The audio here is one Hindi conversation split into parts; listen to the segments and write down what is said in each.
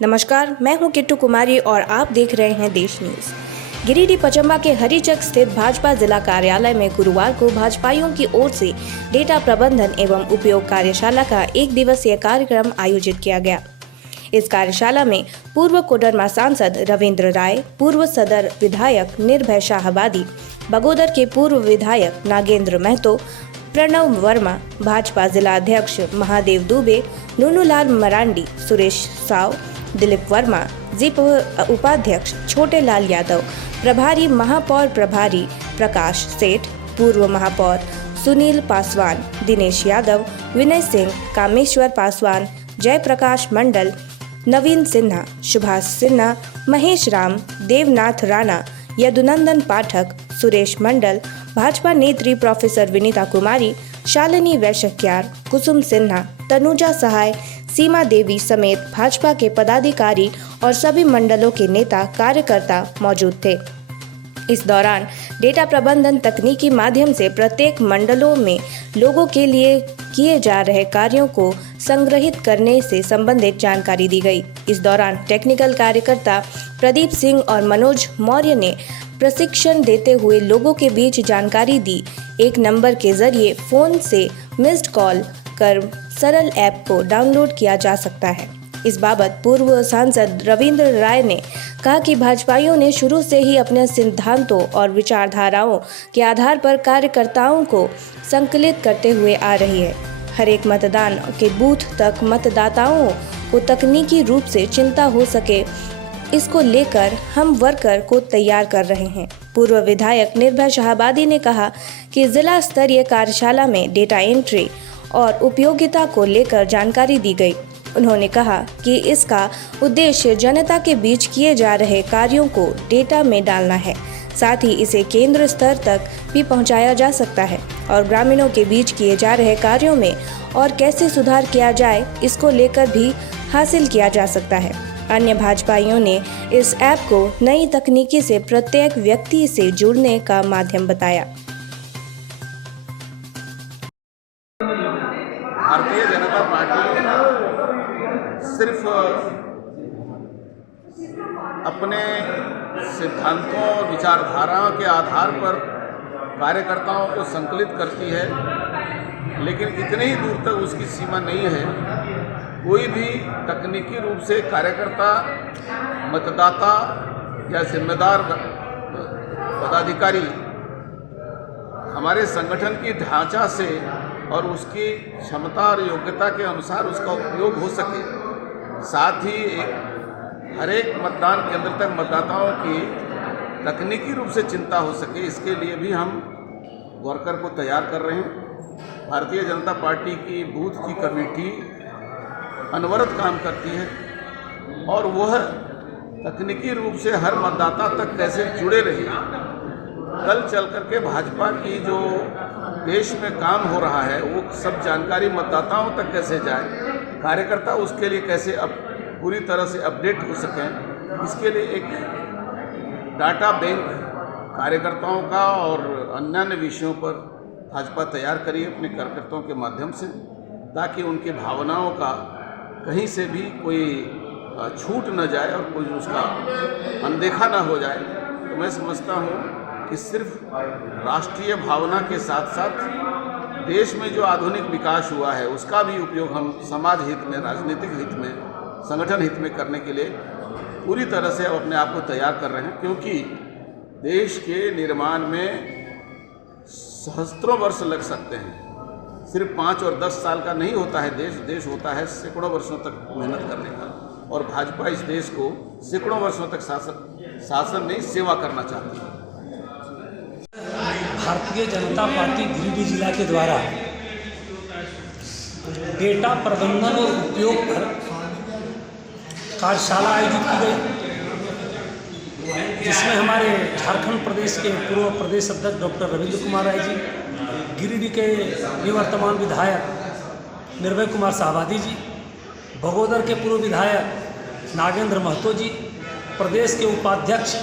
नमस्कार, मैं हूं किट्टू कुमारी और आप देख रहे हैं देश न्यूज। गिरिडीह पचम्बा के हरिचक स्थित भाजपा जिला कार्यालय में गुरुवार को भाजपाइयों की ओर से डेटा प्रबंधन एवं उपयोग कार्यशाला का 1 दिवसीय कार्यक्रम आयोजित किया गया। इस कार्यशाला में पूर्व कोडरमा सांसद रविंद्र राय, पूर्व सदर विधायक निर्भय शाहबादी, बगोदर के पूर्व विधायक नागेंद्र महतो, प्रणव वर्मा, भाजपा जिला अध्यक्ष महादेव दुबे, नूनूलाल मरांडी, सुरेश साव, दिलीप वर्मा, जिप उपाध्यक्ष छोटे लाल यादव, प्रभारी महापौर प्रभारी प्रकाश सेठ, पूर्व महापौर सुनील पासवान, दिनेश यादव, विनय सिंह, कामेश्वर पासवान, जयप्रकाश मंडल, नवीन सिन्हा, सुभाष सिन्हा, महेश राम, देवनाथ राणा, यदुनंदन पाठक, सुरेश मंडल, भाजपा नेत्री प्रोफेसर विनीता कुमारी, शालिनी वैश्यक्यार, कुसुम सिन्हा, तनुजा सहाय, सीमा देवी समेत भाजपा के पदाधिकारी और सभी मंडलों के नेता कार्यकर्ता मौजूद थे। इस दौरान डेटा प्रबंधन तकनीकी माध्यम से प्रत्येक मंडलों में लोगों के लिए किए जा रहे कार्यों को संग्रहित करने से संबंधित जानकारी दी गई। इस दौरान टेक्निकल कार्यकर्ता प्रदीप सिंह और मनोज मौर्य ने प्रशिक्षण देते हुए लोगों के बीच जानकारी दी। एक नंबर के जरिए फोन से मिस्ड कॉल कर सरल ऐप को डाउनलोड किया जा सकता है। इस बाबत पूर्व सांसद रविंद्र राय ने कहा कि भाजपाइयों ने शुरू से ही अपने सिद्धांतों और विचारधाराओं के आधार पर कार्यकर्ताओं को संकलित करते हुए आ रही है। हर एक मतदान के बूथ तक मतदाताओं को तकनीकी रूप से चिंता हो सके, इसको लेकर हम वर्कर को तैयार कर रहे हैं। पूर्व विधायक निर्भय शाहबादी ने कहा कि जिला स्तरीय कार्यशाला में डेटा एंट्री और उपयोगिता को लेकर जानकारी दी गई। उन्होंने कहा कि इसका उद्देश्य जनता के बीच किए जा रहे कार्यों को डेटा में डालना है, साथ ही इसे केंद्र स्तर तक भी पहुंचाया जा सकता है और ग्रामीणों के बीच किए जा रहे कार्यों में और कैसे सुधार किया जाए, इसको लेकर भी हासिल किया जा सकता है। अन्य भाजपाइयों ने इस ऐप को नई तकनीकी से प्रत्येक व्यक्ति से जुड़ने का माध्यम बताया। भारतीय जनता पार्टी सिर्फ अपने सिद्धांतों और विचारधाराओं के आधार पर कार्यकर्ताओं को संकलित करती है, लेकिन इतने ही दूर तक उसकी सीमा नहीं है। कोई भी तकनीकी रूप से कार्यकर्ता, मतदाता या जिम्मेदार पदाधिकारी हमारे संगठन की ढांचा से और उसकी क्षमता और योग्यता के अनुसार उसका उपयोग हो सके, साथ ही हर एक मतदान केंद्र तक मतदाताओं की तकनीकी रूप से चिंता हो सके, इसके लिए भी हम वर्कर को तैयार कर रहे हैं। भारतीय जनता पार्टी की बूथ की कमेटी अनवरत काम करती है और वह तकनीकी रूप से हर मतदाता तक कैसे जुड़े रहे, कल चल करके भाजपा की जो देश में काम हो रहा है वो सब जानकारी मतदाताओं तक कैसे जाए, कार्यकर्ता उसके लिए कैसे पूरी तरह से अपडेट हो सकें, इसके लिए एक डाटा बैंक कार्यकर्ताओं का और अन्य विषयों पर भाजपा तैयार करिए अपने कार्यकर्ताओं के माध्यम से, ताकि उनकी भावनाओं का कहीं से भी कोई छूट न जाए और कोई उसका अनदेखा न हो जाए। तो मैं समझता हूँ कि सिर्फ राष्ट्रीय भावना के साथ साथ देश में जो आधुनिक विकास हुआ है उसका भी उपयोग हम समाज हित में, राजनीतिक हित में, संगठन हित में करने के लिए पूरी तरह से अपने आप को तैयार कर रहे हैं, क्योंकि देश के निर्माण में सहस्त्रों वर्ष लग सकते हैं। सिर्फ 5 और 10 साल का नहीं होता है देश होता है सैकड़ों वर्षों तक मेहनत करने का, और भाजपा इस देश को सैकड़ों वर्षों तक शासन नहीं सेवा करना चाहती है। भारतीय जनता पार्टी गिरिडीह जिला के द्वारा डेटा प्रबंधन और उपयोग पर कार्यशाला आयोजित की गई, जिसमें हमारे झारखंड प्रदेश के पूर्व प्रदेश अध्यक्ष डॉक्टर रविंद्र कुमार राय जी, गिरिडीह के निवर्तमान विधायक निर्भय कुमार शाहबादी जी, बगोदर के पूर्व विधायक नागेंद्र महतो जी, प्रदेश के उपाध्यक्ष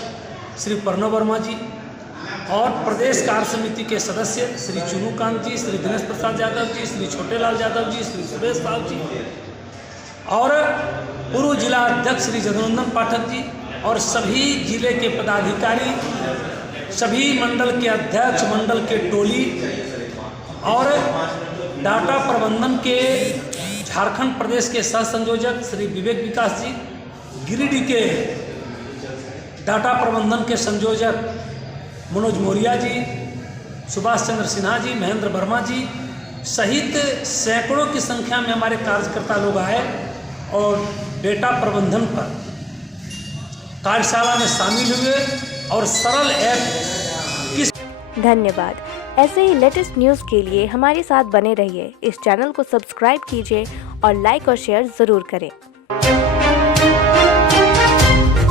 श्री प्रणव वर्मा जी और प्रदेश कार्य समिति के सदस्य श्री चुनूकांत जी, श्री दिनेश प्रसाद यादव जी, श्री छोटे लाल यादव जी, श्री सुरेश साहब जी और पूर्व जिला अध्यक्ष श्री जगनंदन पाठक जी और सभी जिले के पदाधिकारी, सभी मंडल के अध्यक्ष, मंडल के टोली और डाटा प्रबंधन के झारखंड प्रदेश के सह संयोजक श्री विवेक विकास जी, गिरिडीह के डाटा प्रबंधन के संयोजक मनोज मौर्य जी, सुभाष चंद्र सिन्हा जी, महेंद्र वर्मा जी सहित सैकड़ों की संख्या में हमारे कार्यकर्ता लोग आए और डेटा प्रबंधन पर कार्यशाला में शामिल हुए और सरल ऐप किस। धन्यवाद। ऐसे ही लेटेस्ट न्यूज़ के लिए हमारे साथ बने रहिए। इस चैनल को सब्सक्राइब कीजिए और लाइक और शेयर ज़रूर करें।